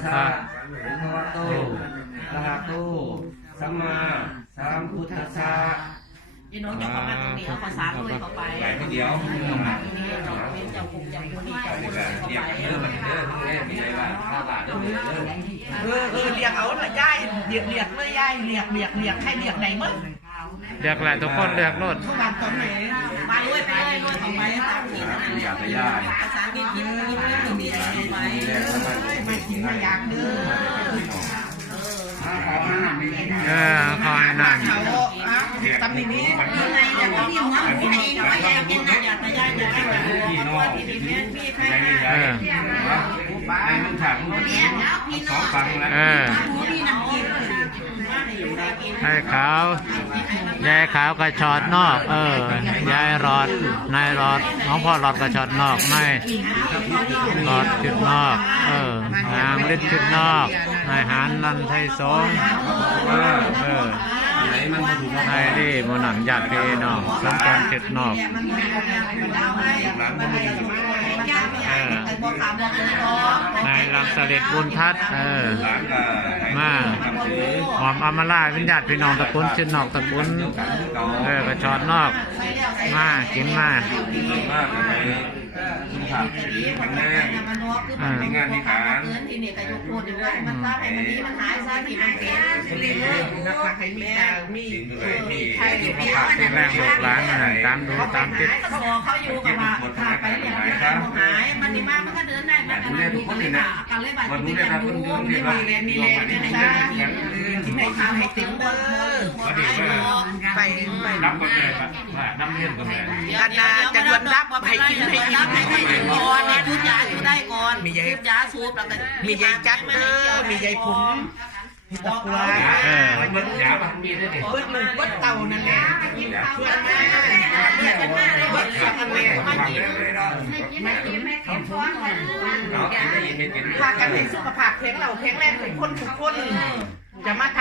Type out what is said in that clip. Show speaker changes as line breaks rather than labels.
สะภะคะวะโตอะระหะโตสัมมาสัมพุทธัสสะ
พี่น้องจะเข้ามาตรงนี้เอาภาษาด้วยเข้าไป
เดี๋ยว
เข้ามาตรงนี้เราเป็นเจ้าคุกเจ้าคุนี่เจ้าคุนี่เข้าไป
มีอะไรบ้างข้าวบาท
เรียกเอาละย่ายเรียกเลยย่ายเรียกให้เรียกไหนมั้ง
เรียกแหละทุกคนเรียกรถ
ทุกวันตอนไหนมาด้วยไปเลยด้วยเข้าไปตามที่นั่นเลยภาษาอังกฤษยิ้มมีอะไรเข้าไปไม่กินไม่อยากเด้
คอยนั่ง
ตำหนินี้ยังไงเนี่ยพี่น้องพี่น้องอยากกินอยากไปย่ายอยากไปแบบที่ดินเนี่ยพี่ใคร
ให้มันถังสองฝั่งแล้ว
ให้ขาวยายขาวกระชอดนอกยายรอดนายรอดน้องพ่อรอดกระชอดนอกไม่รอดจุดนอกนางฤทธิ์จุดนอกนายหานนันไทยสงนายนี่มนังญาติพี่น้องสมกันจุดนอกนายรังสลิดบุญทัศน์มาหอมอมราวิญญาติพี่น้องตะกุนจุดนอกตะกุนกระชอดนอกมากินมา
มีงานมีการ
ที่นี่ก็ยกโทษอยู่ว่ามันตาให้มันนี้มันหายซะที่มันเป็นนักรักให้มี
ใครที่แรงลูกหลานตามดูตามติด
เขาอยู่กับมาไปอย่างนี้หายมันนี่มามันก็เดินได้มัน
ดูแลทุกคนเลยนะมาดูแลทุกคนมี
ที่ไหนทำให้ติ๋มเด้อไป
รับก็ได้น้ำเลี้ยงก็ได้
กันนาจะดวนรับให้กินให้กินให้ก่อนเนี่ยทุกยาอยู่ได้ก่อนมียาสูบแล้วก็มียายจัดมียายผุ๋มตะกัว
เบิ้ลยาบ้านมีได้
เบิ้ลลูกเบิ้ลเต่านั่นแหละเพื่อนแม่เพื่อนแม่เลยเบิ้ลสักแม่มากินพากันให้สุขภาพแข็งแรงทุกคนจะมา